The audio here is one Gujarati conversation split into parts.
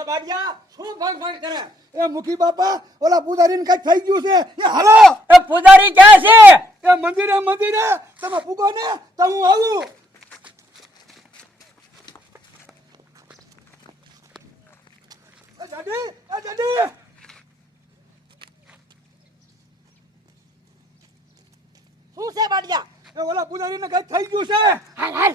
એ બાડિયા શું ભંગ કરે? એ મુખી બાપા ઓલા પૂજારીને કઈ થઈ ગયું છે એ હાલો. એ પૂજારી ક્યાં છે? એ મંદિરે તમે પૂગો ને તો હું આવું. એ દાદી શું છે બાડિયા? એ ઓલા પૂજારીને કઈ થઈ ગયું છે. હાલ હાલ.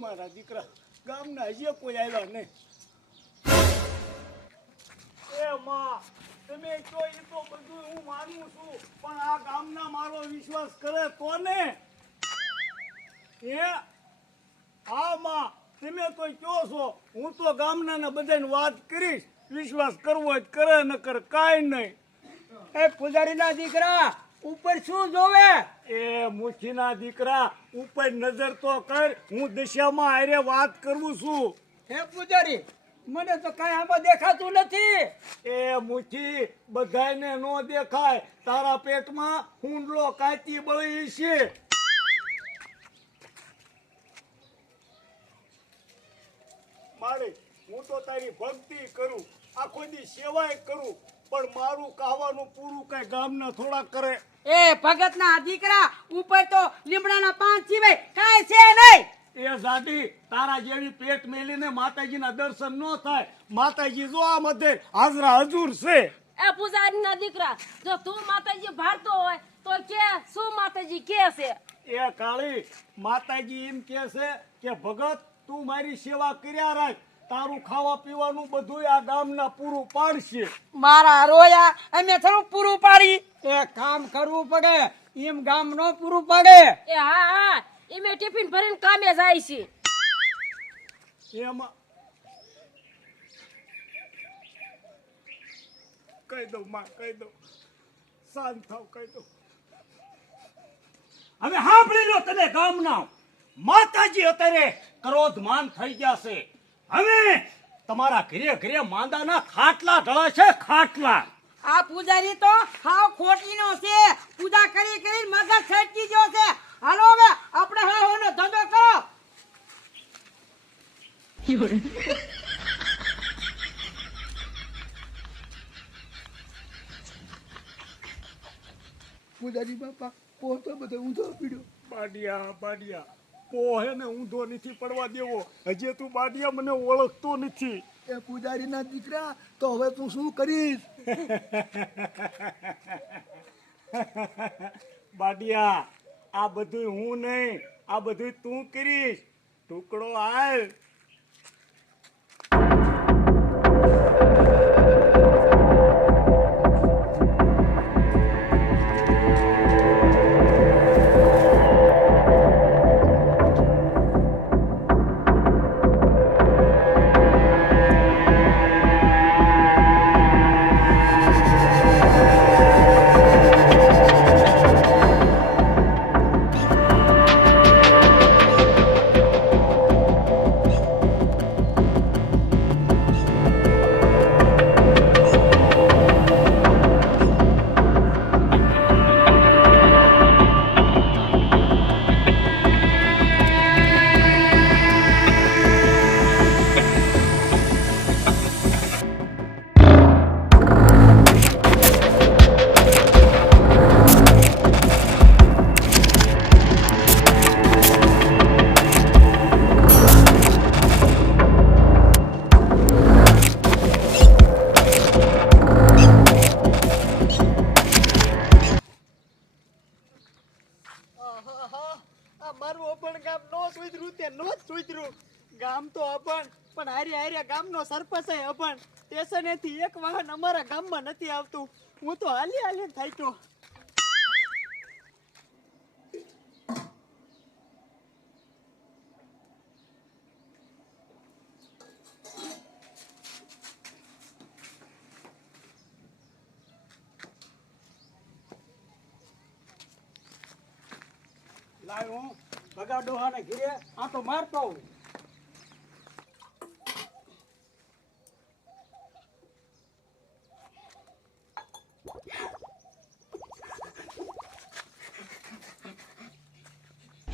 મારા દીકરા ગામના હજી કોઈ આવ્યા નહીં. એ માં તમે કહો એ તો બધું હું માનું છું, પણ આ ગામના મારો વિશ્વાસ કરે તો ને. એ હા માં તમે તો કહો છો, હું તો ગામના બધાને વાત કરીશ, વિશ્વાસ કરવો હોય તો કરે નકર કાંઈ નહીં. એ પૂજારીના દીકરા ઉપર શું જોવે? એ મુઠીના દીકરા ઉપર નજર તો કર, હું દિશામાં હારે વાત કરું છું. હે પૂજારી મને તો કઈ આમાં દેખાતું નથી. એ મુઠી બધાયને નો દેખાય, તારા પેટમાં હુંડલો કાચી બળી છે. મારે હું તો તારી ભક્તિ કરું, આખો દી સેવાય કરું, પણ મારું કહેવાનું પૂરું કઈ ગામના થોડા કરે. એ ભગતના દીકરા ઉપર તો લીમડાના પાન સિવાય કાંઈ છે નહીં. એ જાડી તારા જેવી પેટ મેલીને માતાજીના દર્શન ન થાય. માતાજી જો આ મધે હાજરા હજુર છે. એ પૂજારીના દીકરા, જો તું માતાજી ભારતો હોય તો કે શું માતાજી કે છે? એ કાળી માતાજી એમ કે છે કે ભગત તું મારી સેવા કર્યા રાખ, તારું ખાવા પીવાનું બધું આ ગામના પૂરું પાડશે. મારા રોયા અમે થોડું પૂરું પાડી. એ કામ કરવું પડે, એમ ગામ નો પૂરું પડે. એ હા હા, એમે ટિફિન ભરીને કામે જાય છે. એમાં કહી દઉં માં, કહી દઉં, શાંત થાવ, કહી દઉં. હવે સાંભળી લો તમે ગામના, માતાજી અત્યારે ક્રોધમાન થઈ ગયા છે. હવે તમારા ઘરે ઘરે માંદાના ખાટલા ઢળા છે, ખાટલા. આ પૂજારી તો હાવ ખોટીનો છે. પૂજા કરી કરી મગજ છટકી ગયો છે. હાલો હવે આપણે હાવનો ધંધો કરો. પૂજારી બાપા પોહ તો બધો ઊંધો પીડ્યો. બાડિયા પોહ હે ને ઊંધો નથી પડવા દેવો. હજી તું બાડિયા મને ઓળખતો નથી. એ પૂજારીના દીકરા તો હવે તું શું કરીશ? બાડિયા આ બધું હું નહીં, આ બધું તું કરીશ. ટુકડો હાલ. ગામ તો અપણ પણ હારી ગામનો સરપંચ અપણ. સ્ટેશનેથી એક વાહન અમારા ગામમાં નથી આવતું. હું તો હાલી થાક્યો. લાય હું ભગા ડોહાને ઘીરે આંટો મારતો હોઉં.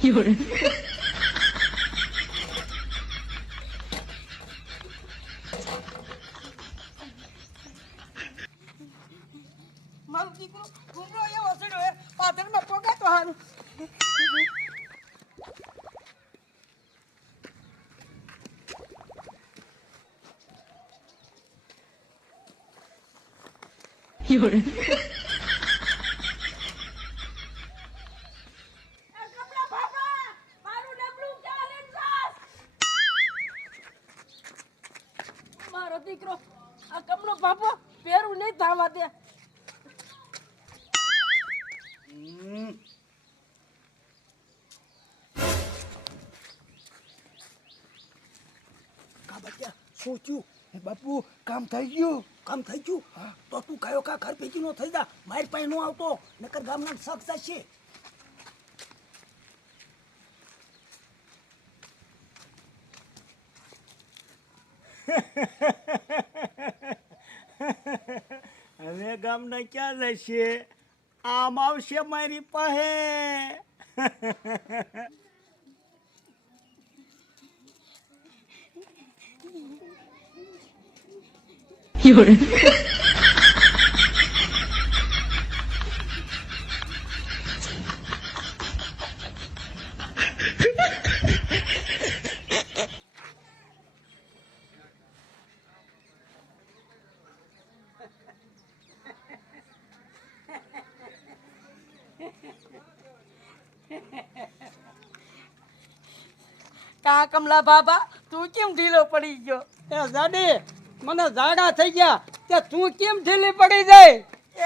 મારું દીકરો ઘૂમરો એવો સડ્યો હે પાથરમાં પોગે તો હારું કમલા બાપા મારું ડબલું ક્યાં લઈને જાસ? મારો દીકરો આ કમલો બાપો પેરું નહીં થવા દે. કા બચ્યા સોચ્યું હે બાપુ કામ થઈ ગયું. કામ થઈ ગયું તો તું કયો કા ઘર ભેગી નો થઈ જા મારી પાસે નો આવતો નકર ગામના શક થશે હવે ગામના ક્યાં જશે? આમ આવશે મારી પાસે. કા કમલા બાબા તું કેમ ઢીલો પડી ગયો એ જાડી મને ઝાડા થઈ ગયા તે તું કેમ ઢીલી પડી જાય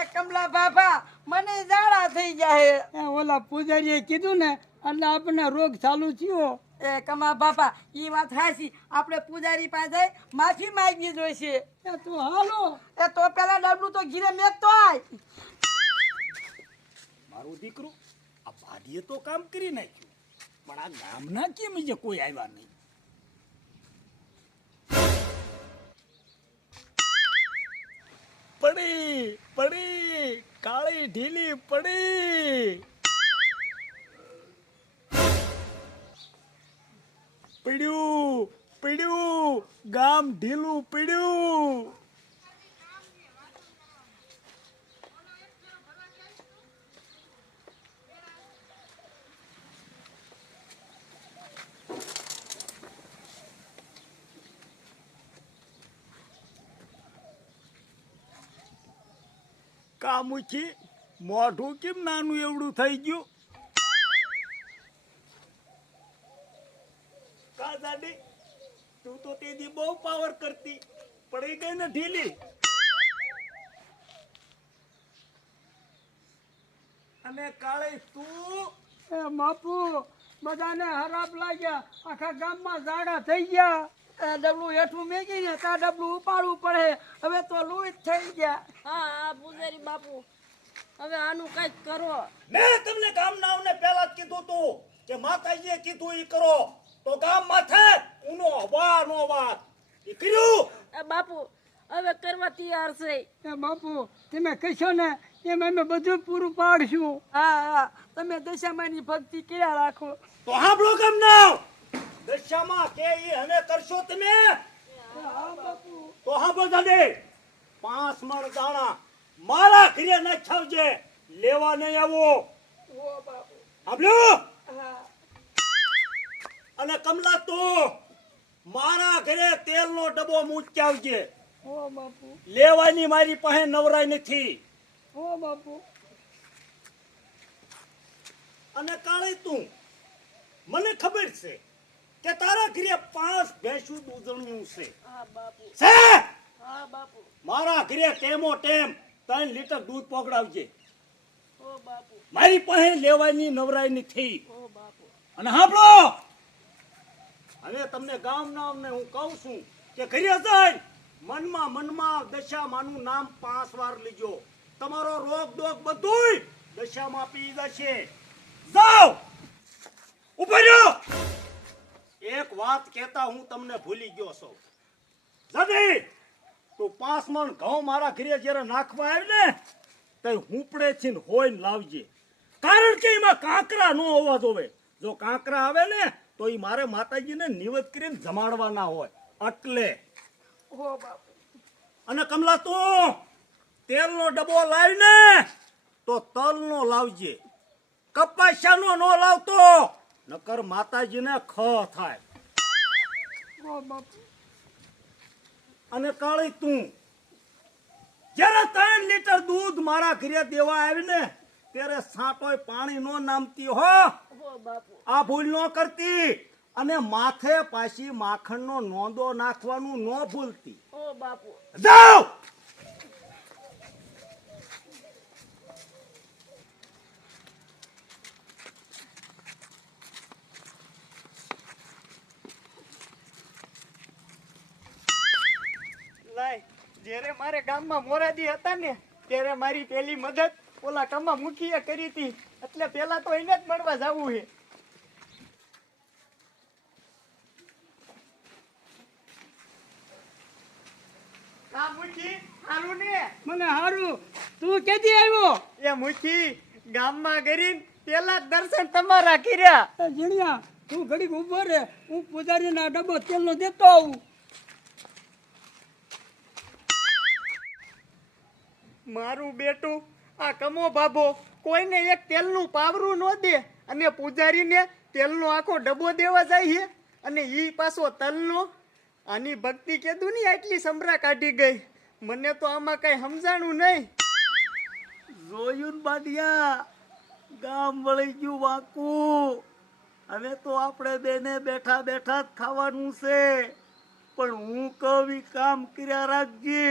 એ કમલા બાબા મને ઝાડા થઈ જાય એ ઓલા પૂજારીએ કીધું ને એટલે આપણને રોગ ચાલુ થયો એ કમલા બાબા ઈ વાત હાસી આપણે પૂજારી પાસે જઈ માફી માંગવી જોઈશે એ તું હાલો એ તો પેલા ડબલું તો ઘીરે મેકતો આય મારું દીકરું આ ભાડીએ તો કામ કરી નાખ્યું પણ આ ગામના કેમ છે કોઈ આવ્યા નહીં? પડી પડી કાળી ઢીલી પડી. પડ્યું પડ્યું ગામ ઢીલું પડ્યું. કામુખી મોઢું કેમ નાનું એવડું થઈ ગયું? કા દાદી તું તો તેદી બહુ પાવર કરતી પડી ગઈ ને ઢીલી. અને કાળે તું એ બાપુ બધાને ખરાબ લાગ્યા આખા ગામમાં ઝાડા થઈ ગયા એ ડબલું હેઠું મેકીને કા ડબલું ઉપાડવું પડે હવે તો લૂંટ થઈ ગયા હા હા પૂજારી બાપુ હવે આનું કંઈક કરો. મેં તમને ગામનાઓને પહેલા જ કીધું તું કે માતાજીએ કીધું ઈ કરો તો ગામ માથે ઉનો વા નો વાત ઈ કર્યું. એ બાપુ હવે કરવા તૈયાર છે. એ બાપુ તમે કહેશો ને એમ અમે બધું પૂરું પાડશું હા હા તમે દશામાની ભક્તિ કર્યા રાખો તો હાંભળો ગામનાઓ દશામાં કે ઈ હવે કરશો તમે તો હાંભળો દાદી 5 મણ દાણા મારા ઘરે નાખાવજે લેવા નહીં આવો. હાંભળ્યું? અને કમલા તો મારા ઘરે તેલનો ડબ્બો મૂકી આવજે. ઓ બાપુ લેવાની મારી પાસે નવરાઈ નથી. ઓ બાપુ અને કાળી તું મને ખબર છે કે તારા ઘરે 5 ભેંસું દૂધણિયું છે. હા બાપુ છે હા બાપુ મારા ઘરે ટેમો ટેમ 3 લીટર દૂધ પકડાવજે. ઓ બાપુ મારી પાસે લેવાની નવરાઈ નથી. ઓ બાપુ અને સાંભળો હવે તમને ગામના અમને હું કહું છું કે ઘરે જઈને મનમાં દશામાનું નામ 5 વાર લીજો. તમારો રોગ દોગ બધુંય દશામાં પી જશે. જાઓ ઉભા રહ્યો. એક વાત કહેતા હું તમને ભૂલી ગયો છું. જદી તું 5 મણ ઘઉં મારા ઘરે જ્યારે નાખવા આવી ને તો હુંપડેથી હોઈને લાવજે. કારણ કે એમાં કાંકરા ન હોવા જોવે. જો કાંકરા આવે ને તો એ મારે માતાજીને નિવેદ કરીને જમાડવાના હોય એટલે. હો બાપુ. અને કમલા તું તેલનો ડબ્બો લાવીને તો તલનો લાવજે, કપાસિયાનો નો લાવતો નકર માતાજીને ખ થાય. હો બાપુ. અને કાળી તું જ્યારે 3 લીટર દૂધ મારા ઘરે દેવા આવી ને ત્યારે સાટોય પાણી નો નામતી હો, હો બાપુ. આ ભૂલ નો કરતી. અને માથે પાછી માખણનો નોંદો નાખવાનું ન ભૂલતી. હો બાપુ. જાઓ. લાય, જ્યારે મારે ગામમાં મોરાદી હતા ને ત્યારે મારી પેલી મદદ ઓલા કમા મુખીએ કરી હતી, એટલે પેલા તો એને જ મળવા જવું છે. આ મુખી હારું ને? મને હારું. તું કેદી આવ્યો? એ મુખી ગામમાં કરીને પેલા જ દર્શન તમારા કર્યા. એ જીણિયા, તું ઘડીક ઊભો રે, હું પૂજારીના ડબ્બો તેલનો દેતો આવું. મારું બેટું આ કમો બાબો કોઈને એક તેલનું પાવરું ન દે અને પૂજારીને તેલનો આખો ડબ્બો દેવા જાય છે, અને ઈ પાછો તલનો. આની ભક્તિ કીધું ની આટલી સંભરા કાઢી ગઈ. મને તો આમાં કઈ સમજાણું નહીં. જોયું ને બાડિયા, ગામ વળી ગયું વાંકું. હવે તો આપણે બેને બેઠા બેઠા જ ખાવાનું છે, પણ હું કહું ઈ કામ કર્યા રાખજે.